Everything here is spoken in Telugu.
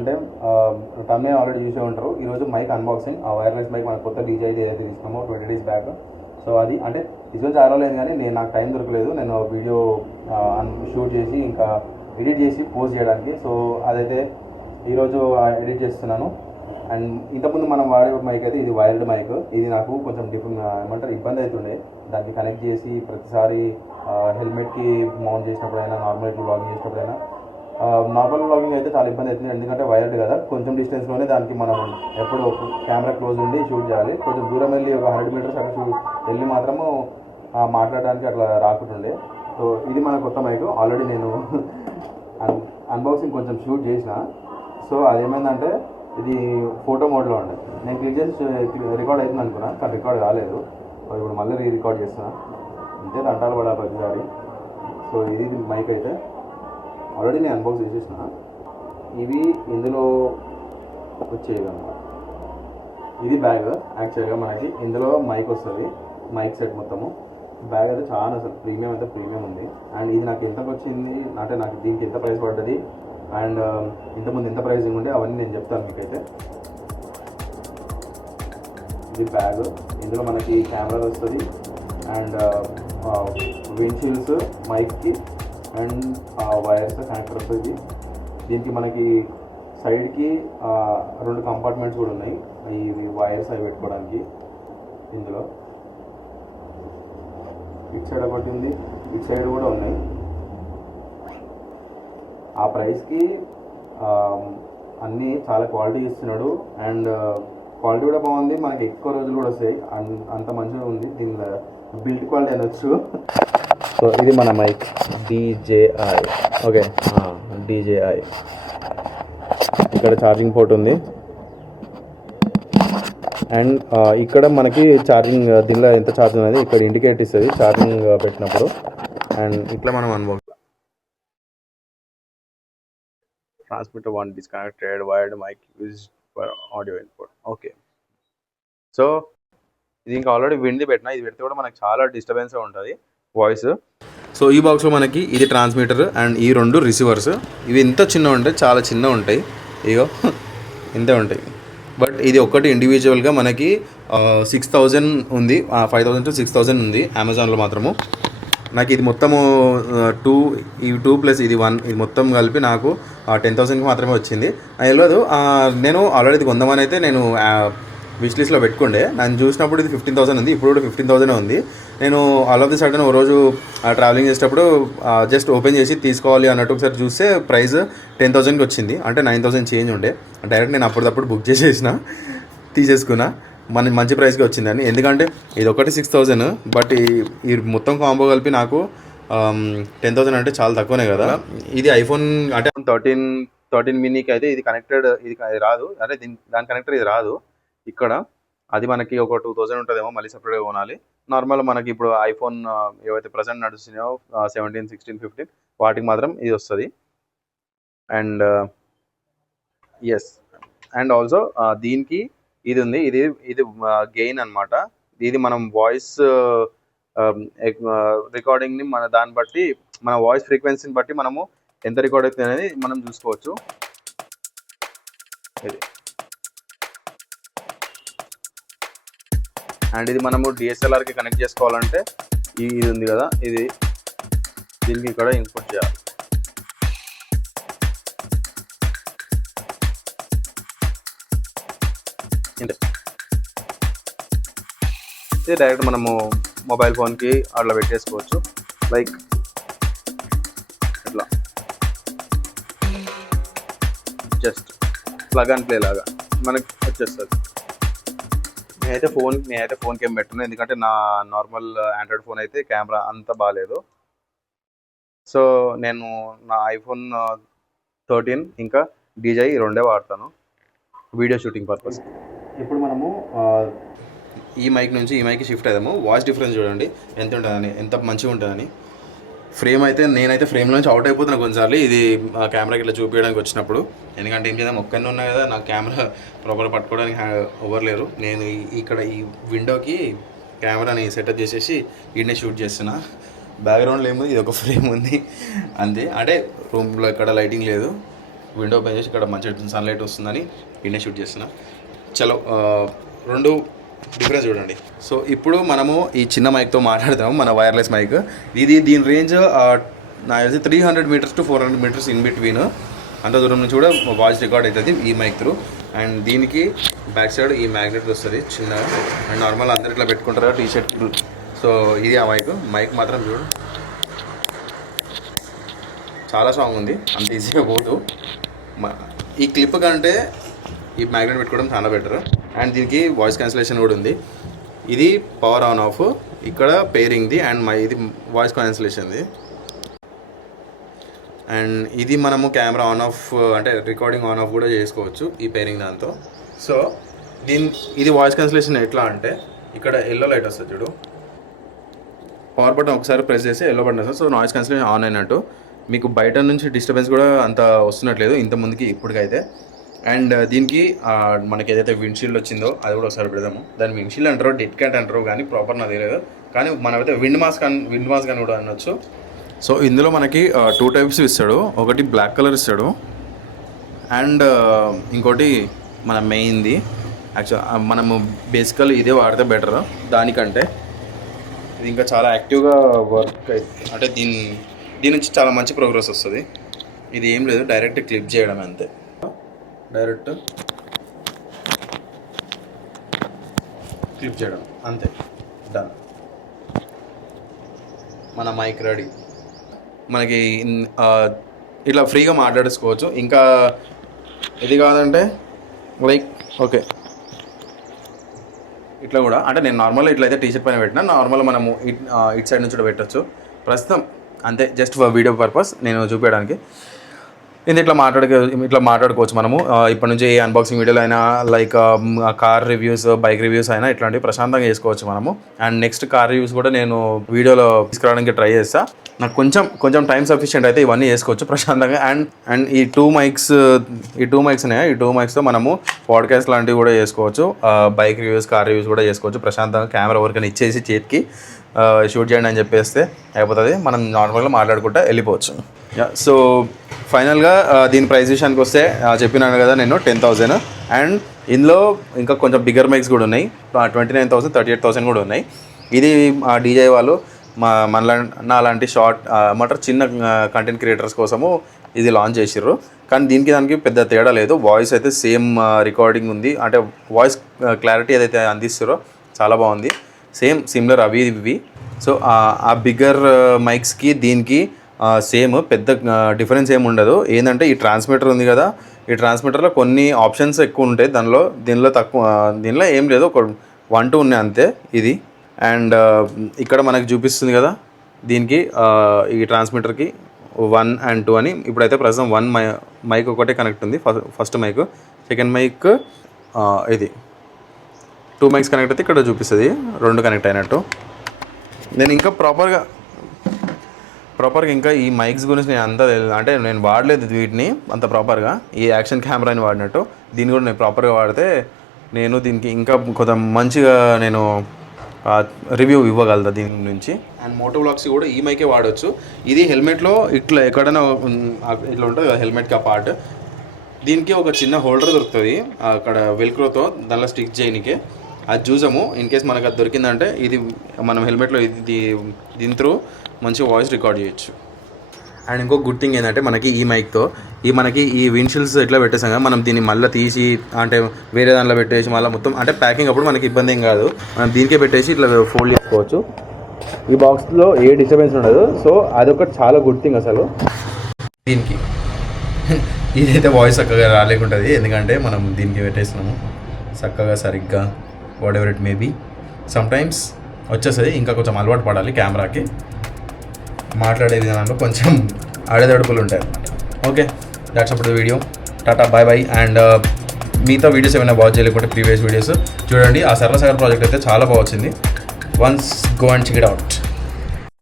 ఏంటంటే తమ్మే ఆల్రెడీ చూసే ఉంటారు. ఈరోజు మైక్ అన్బాక్సింగ్, ఆ వైర్లెస్ మైక్ మన కొత్త డీజే ఏదైతే తీసుకున్నామో 20 days బ్యాక్. సో అది అంటే తీసుకొని చాలా లేదు, కానీ నాకు టైం దొరకలేదు నేను వీడియో షూట్ చేసి ఇంకా ఎడిట్ చేసి పోస్ట్ చేయడానికి. సో అదైతే ఈరోజు ఎడిట్ చేస్తున్నాను. అండ్ ఇంతకుముందు మనం వాడే మైక్ అయితే ఇది వైర్డ్ మైక్. ఇది నాకు కొంచెం ఏమంటారు ఇబ్బంది అవుతుండే దాన్ని కనెక్ట్ చేసి ప్రతిసారి హెల్మెట్కి మౌంట్ చేసినప్పుడైనా, నార్మల్ వ్లాగింగ్ చేసినప్పుడైనా. నార్మల్ వ్లాగింగ్ అయితే చాలా ఇబ్బంది అవుతుంది, ఎందుకంటే వైర్డ్ కదా, కొంచెం డిస్టెన్స్లోనే దానికి మనం ఎప్పుడు కెమెరా క్లోజ్ ఉండి షూట్ చేయాలి. కొంచెం దూరం వెళ్ళి ఒక 100 meters అక్కడ వెళ్ళి మాత్రము మాట్లాడడానికి అట్లా రాకుంటుండే. సో ఇది మన కొత్త మైక్. ఆల్రెడీ నేను అన్బాక్సింగ్ కొంచెం షూట్ చేసిన. సో అదేమైందంటే ఇది ఫోటో మోడ్లో ఉండే, నేను క్లిక్ చేసి రికార్డ్ అవుతుంది అనుకున్నా, కానీ రికార్డ్ కాలేదు. సో ఇప్పుడు మళ్ళీ రికార్డ్ చేస్తున్నా, అంతే తంటాలు పడాలి ప్రతిసారి. సో ఇది మైక్ అయితే ఆల్రెడీ నేను అన్బాక్స్ చేసేసిన. ఇవి ఇందులో వచ్చేవి అన్నమాట. ఇది బ్యాగ్. యాక్చువల్గా మనకి ఇందులో మైక్ వస్తుంది, మైక్ సెట్ మొత్తము. బ్యాగ్ అయితే చాలా అసలు ప్రీమియం అయితే ప్రీమియం ఉంది. అండ్ ఇది నాకు ఎంతకు వచ్చింది అంటే నాకు దీనికి ఎంత ప్రైస్ పడ్డది అండ్ ఇంతకుముందు ఎంత ప్రైసింగ్ ఉండే అవన్నీ నేను చెప్తాను మీకైతే. ఇది బ్యాగ్, ఇందులో మనకి కెమెరా వస్తుంది అండ్ విండ్షీల్డ్స్, మైక్కి అండ్ వైర్స్ కనెక్టర్ వస్తుంది. దీనికి మనకి సైడ్కి 2 కంపార్ట్మెంట్స్ కూడా ఉన్నాయి, ఇవి వైర్స్ అవి పెట్టుకోవడానికి. ఇందులో ఇటు సైడ్ ఒకటి ఉంది, ఇటు సైడ్ కూడా ఉన్నాయి. ఆ ప్రైస్కి అన్నీ చాలా క్వాలిటీ ఇస్తున్నాడు అండ్ క్వాలిటీ కూడా బాగుంది, మనకి ఎక్కువ రోజులు కూడా వస్తాయి, అంత మంచిగా ఉంది. దీని బిల్డ్ క్వాలిటీ అనొచ్చు. సో ఇది మన మైక్ DJI. Okay, DJI. ఇక్కడ ఛార్జింగ్ పోర్ట్ ఉంది అండ్ ఇక్కడ మనకి ఛార్జింగ్ దీనిలో ఎంత ఛార్జింగ్ అనేది ఇక్కడ ఇండికేట్ ఇస్తుంది ఛార్జింగ్ పెట్టినప్పుడు. అండ్ ఇట్లా మనం unbox transmitter 1 disconnected, wired mic used for audio input. Okay, so ఇది ఇంకా ఆల్రెడీ విండ్ది పెట్టినా, ఇది పెడితే కూడా మనకి చాలా డిస్టర్బెన్స్ ఉంటుంది వాయిస్. సో ఈ బాక్స్లో మనకి ఇది ట్రాన్స్మిటర్ అండ్ ఈ 2 రిసీవర్స్. ఇవి ఎంత చిన్నగా ఉంటాయి, చాలా చిన్నగా ఉంటాయి, ఇగో ఇంతే ఉంటాయి. బట్ ఇది ఒక్కటి ఇండివిజువల్గా మనకి 6,000 ఉంది, 5,000 to 6,000 ఉంది అమెజాన్లో మాత్రము. నాకు ఇది మొత్తము 2 ప్లస్ ఇది 1, ఇది మొత్తం కలిపి నాకు 10,000కి మాత్రమే వచ్చింది. తెలియదు, నేను ఆల్రెడీ ఇది కొందామని అయితే నేను విష్ లిస్ట్లో పెట్టుకుండే. నేను చూసినప్పుడు ఇది 15,000 ఉంది, ఇప్పుడు కూడా 15,000 ఉంది. నేను ఆల్ ఆఫ్ ది సడన్ ఓ రోజు ట్రావెలింగ్ చేసేటప్పుడు జస్ట్ ఓపెన్ చేసి తీసుకోవాలి అన్నట్టు ఒకసారి చూస్తే ప్రైస్ 10,000కి వచ్చింది, అంటే 9,000 చేంజ్ ఉండే. డైరెక్ట్ నేను అప్పటికప్పుడు బుక్ చేసేసిన, తీసేసుకున్నా, మంచి ప్రైస్కి వచ్చిందని. ఎందుకంటే ఇది ఒకటి 6,000, బట్ ఈ మొత్తం కాంబో కలిపి నాకు 10,000 అంటే చాలా తక్కువనే కదా. ఇది ఐఫోన్ అంటే 13 మినీకి అయితే ఇది కనెక్టెడ్, ఇది రాదు, అంటే దాని కనెక్టర్ ఇది రాదు ఇక్కడ. అది మనకి ఒక 2,000 ఉంటుందేమో, మళ్ళీ సపరేట్గా కొనాలి. నార్మల్ మనకి ఇప్పుడు ఐఫోన్ ఏవైతే ప్రజెంట్ నడుస్తున్నాయో 17, 16, 15 వాటికి మాత్రం ఇది వస్తుంది. అండ్ ఎస్, అండ్ ఆల్సో దీనికి ఇది ఉంది, ఇది గెయిన్ అనమాట. ఇది మనం వాయిస్ రికార్డింగ్ని మన దాన్ని బట్టి, మన వాయిస్ ఫ్రీక్వెన్సీని బట్టి మనము ఎంత రికార్డ్ అవుతుంది అనేది మనం చూసుకోవచ్చు. ఇది అండ్ ఇది మనము DSLRకి కనెక్ట్ చేసుకోవాలంటే ఇది ఉంది కదా, ఇది దీనికి ఇక్కడ ఇన్పుట్ చేయాలి. ఇది డైరెక్ట్ మనము మొబైల్ ఫోన్కి అట్లా పెట్టేసుకోవచ్చు, లైక్ ఇట్లా జస్ట్ ప్లగ్ అండ్ ప్లే లాగా మనకి వచ్చేస్తుంది. నేనైతే ఫోన్కి ఏం పెట్టున్నాను, ఎందుకంటే నా నార్మల్ ఆండ్రాయిడ్ ఫోన్ అయితే కెమెరా అంత బాగాలేదు. సో నేను నా ఐఫోన్ 13 ఇంకా DJI 2 వాడతాను వీడియో షూటింగ్ పర్పస్. ఇప్పుడు మనము ఈ మైక్ నుంచి ఈ మైక్కి షిఫ్ట్ అయ్యాము. వాయిస్ డిఫరెన్స్ చూడండి ఎంత ఉంటుందని, ఎంత మంచిగా ఉంటుందని. ఫ్రేమ్ అయితే నేనైతే ఫ్రేమ్ నుంచి అవుట్ అయిపోతున్నా కొన్నిసార్లు ఇది కెమెరాకి ఇట్లా చూపించడానికి వచ్చినప్పుడు. ఎందుకంటే ఏం చేద్దాం, ఒక్కనే ఉన్నా కదా, నాకు కెమెరా ప్రాపర్ పట్టుకోవడానికి ఎవరు లేరు. నేను ఇక్కడ ఈ విండోకి కెమెరాని సెటప్ చేసేసి ఈడనే షూట్ చేస్తున్నా. బ్యాక్గ్రౌండ్లో ఏముంది, ఇది ఒక ఫ్రేమ్ ఉంది అంతే. అంటే రూమ్లో ఎక్కడ లైటింగ్ లేదు, విండో ఓపెన్ చేసి ఇక్కడ మంచి సన్లైట్ వస్తుందని ఇండియా షూట్ చేస్తున్నా. చలో రెండు డిఫరెన్స్ చూడండి. సో ఇప్పుడు మనము ఈ చిన్న మైక్తో మాట్లాడతాము, మన వైర్లెస్ మైక్. దీని రేంజ్ నాకు తెలిసి 300 metres to 400 metres in between. అంత దూరం నుంచి కూడా వాయిస్ రికార్డ్ అవుతుంది ఈ మైక్ త్రూ. అండ్ దీనికి బ్యాక్ సైడ్ ఈ మ్యాగ్నెట్ వస్తుంది చిన్నగా. అండ్ నార్మల్ అందరు ఇట్లా పెట్టుకుంటారు టీ షర్ట్. సో ఇది ఆ మైక్ మాత్రం చూడు చాలా స్ట్రాంగ్ ఉంది, అంత ఈజీగా పోదు. ఈ క్లిప్ కంటే ఈ మ్యాగ్నెట్ పెట్టుకోవడం చాలా బెటర్. అండ్ దీనికి వాయిస్ క్యాన్సిలేషన్ కూడా ఉంది. ఇది పవర్ ఆన్ ఆఫ్, ఇక్కడ పేరింగ్ది, అండ్ ఇది వాయిస్ క్యాన్సిలేషన్ది. అండ్ ఇది మనము కెమెరా ఆన్ ఆఫ్ అంటే రికార్డింగ్ ఆన్ ఆఫ్ కూడా చేసుకోవచ్చు ఈ పేరింగ్ దాంతో. సో ఇది వాయిస్ క్యాన్సిలేషన్ ఎట్లా అంటే ఇక్కడ ఎల్లో లైట్ వస్తుంది చూడు, పవర్ బటన్ ఒకసారి ప్రెస్ చేసి ఎల్లో బటన్ వస్తుంది. సో నాయిస్ క్యాన్సిలేషన్ ఆన్ అయినట్టు. మీకు బయట నుంచి డిస్టర్బెన్స్ కూడా అంత వస్తున్నట్లేదు ఇంత ముందుకి ఇప్పటికైతే. అండ్ దీనికి మనకి ఏదైతే విండ్షీల్డ్ వచ్చిందో అది కూడా ఒకసారి పెడదాము. దాన్ని విండ్షీల్డ్ అంటారో డెడ్ క్యాట్ అంటారో కానీ ప్రాపర్ నాకు తెలియదు, కానీ మనమైతే విండ్ మాస్క్ అని కూడా అనొచ్చు. సో ఇందులో మనకి 2 టైప్స్ ఇస్తాడు. ఒకటి బ్లాక్ కలర్ ఇస్తాడు, అండ్ ఇంకోటి మన మెయిన్ది. యాక్చువల్ మనము బేసికల్ ఇదే వాడితే బెటర్ దానికంటే. ఇది ఇంకా చాలా యాక్టివ్గా వర్క్ అవుతుంది, అంటే దీని నుంచి చాలా మంచి ప్రోగ్రెస్ వస్తుంది. ఇది ఏం లేదు, డైరెక్ట్ క్లిప్ చేయడం అంతే. డైరెక్ట్ క్లిప్ చేయడం అంతే, డన్. మన మైక్ రెడీ. మనకి ఇట్లా ఫ్రీగా మాట్లాడేసుకోవచ్చు. ఇంకా ఇది కాదంటే లైక్ ఓకే ఇట్లా కూడా, అంటే నేను నార్మల్గా ఇట్లయితే టీషర్ట్ పైన పెట్టినా, నార్మల్గా మనము ఇటు సైడ్ నుంచి కూడా పెట్టచ్చు ప్రస్తుతం అంతే, జస్ట్ ఫర్ వీడియో పర్పస్ నేను చూపించడానికి. ఇది ఇట్లా మాట్లాడుకోవచ్చు మనము. ఇప్పటి నుంచి ఏ అన్బాక్సింగ్ వీడియోలు అయినా, like car reviews, bike reviews అయినా ఇట్లాంటివి ప్రశాంతంగా చేసుకోవచ్చు మనము. అండ్ నెక్స్ట్ కార్ రివ్యూస్ కూడా నేను వీడియోలో తీసుకురావడానికి ట్రై చేస్తా. నాకు కొంచెం టైం సఫిషియెంట్ అయితే ఇవన్నీ చేసుకోవచ్చు ప్రశాంతంగా. అండ్ ఈ టూ మైక్స్ ఉన్నాయి. ఈ 2 మైక్స్తో మనము పాడ్కాస్ట్ లాంటివి కూడా చేసుకోవచ్చు, బైక్ రివ్యూస్, కార్ రివ్యూస్ కూడా చేసుకోవచ్చు ప్రశాంతంగా. కెమెరా ఎవరికైనా ఇచ్చేసి చేతికి షూట్ చేయండి అని చెప్పేస్తే అయిపోతుంది, మనం నార్మల్గా మాట్లాడుకుంటూ వెళ్ళిపోవచ్చు. సో ఫైనల్గా దీని ప్రైస్ విషయానికి వస్తే చెప్పినాను కదా నేను 10,000. అండ్ ఇందులో ఇంకా కొంచెం బిగ్గర్ మైక్స్ కూడా ఉన్నాయి, 29,000, 38,000 కూడా ఉన్నాయి. ఇది డీజే వాళ్ళు నాలాంటి షార్ట్ ఏమంటారు చిన్న కంటెంట్ క్రియేటర్స్ కోసము ఇది లాంచ్ చేసిర్రు. కానీ దానికి పెద్ద తేడా లేదు, వాయిస్ అయితే సేమ్ రికార్డింగ్ ఉంది. అంటే వాయిస్ క్లారిటీ ఏదైతే అందిస్తారో చాలా బాగుంది, సిమిలర్ అవి ఇవి. సో ఆ బిగ్గర్ మైక్స్కి దీనికి సేమ్ పెద్ద డిఫరెన్స్ ఏమి ఉండదు. ఏంటంటే ఈ ట్రాన్స్మిటర్ ఉంది కదా, ఈ ట్రాన్స్మిటర్లో కొన్ని ఆప్షన్స్ ఎక్కువ ఉంటాయి, దీనిలో తక్కువ, దీనిలో ఏం లేదు, ఒక 1-2 ఉన్నాయి అంతే ఇది. అండ్ ఇక్కడ మనకు చూపిస్తుంది కదా, దీనికి ఈ ట్రాన్స్మిటర్కి 1 and 2 అని. ఇప్పుడైతే ప్రస్తుతం 1 మైక్ ఒకటే కనెక్ట్ ఉంది, ఫస్ట్ మైక్. సెకండ్ మైక్ ఇది 2 మైక్స్ కనెక్ట్ అయితే ఇక్కడ చూపిస్తుంది 2 కనెక్ట్ అయినట్టు. నేను ఇంకా ప్రాపర్గా ఇంకా ఈ మైక్స్ గురించి నేను అంతా అంటే నేను వాడలేదు వీటిని అంత ప్రాపర్గా, ఈ యాక్షన్ కెమెరాని వాడినట్టు దీన్ని కూడా నేను ప్రాపర్గా వాడితే నేను దీనికి ఇంకా కొంచెం మంచిగా నేను రివ్యూ ఇవ్వగలుగుతా దీని నుంచి. అండ్ మోటో బ్లాగ్స్ కూడా ఈ మైకే వాడవచ్చు. ఇది హెల్మెట్లో ఇట్లా ఎక్కడైనా ఇట్లా ఉంటుంది కదా హెల్మెట్కి ఆ పార్ట్, దీనికి ఒక చిన్న హోల్డర్ దొరుకుతుంది అక్కడ వెల్క్రోతో, దానిలో స్టిక్ చేయనికే. అది చూసాము, ఇన్ కేస్ మనకు అది దొరికిందంటే ఇది మనం హెల్మెట్లో దీని త్రూ మంచి వాయిస్ రికార్డ్ చేయొచ్చు. అండ్ ఇంకో గుడ్ థింగ్ ఏంటంటే మనకి ఈ మైక్తో మనకి ఈ విండ్షీల్డ్స్ ఎట్లా పెట్టేసాం కదా, మనం దీన్ని మళ్ళీ తీసి అంటే వేరే దాంట్లో పెట్టేసి మళ్ళీ మొత్తం అంటే ప్యాకింగ్ అప్పుడు మనకి ఇబ్బంది ఏం కాదు, మనం దీనికే పెట్టేసి ఇట్లా ఫోల్డ్ చేసుకోవచ్చు. ఈ బాక్స్లో ఏ డిస్టర్బెన్స్ ఉండదు. సో అదొకటి చాలా గుడ్ థింగ్ అసలు దీనికి. ఇదైతే వాయిస్ చక్కగా రాలేకుంటుంది, ఎందుకంటే మనం దీనికి పెట్టేస్తున్నాము చక్కగా సరిగ్గా what ever it maybe. Sometimes వచ్చేస్తుంది, ఇంకా కొంచెం అలవాటు పడాలి కెమెరాకి. మాట్లాడే విధానంలో కొంచెం అడదడుపులు ఉంటాయి అన్నమాట. ఓకే, దాట్స్ అప్పుడు video. Tata, bye bye. And మిగతా వీడియోస్ ఏమైనా వాచ్ చేయలేకపోతే ప్రీవియస్ వీడియోస్ చూడండి. ఆ సర్వసాగర్ ప్రాజెక్ట్ అయితే చాలా బాగా వచ్చింది. Once go and check it out.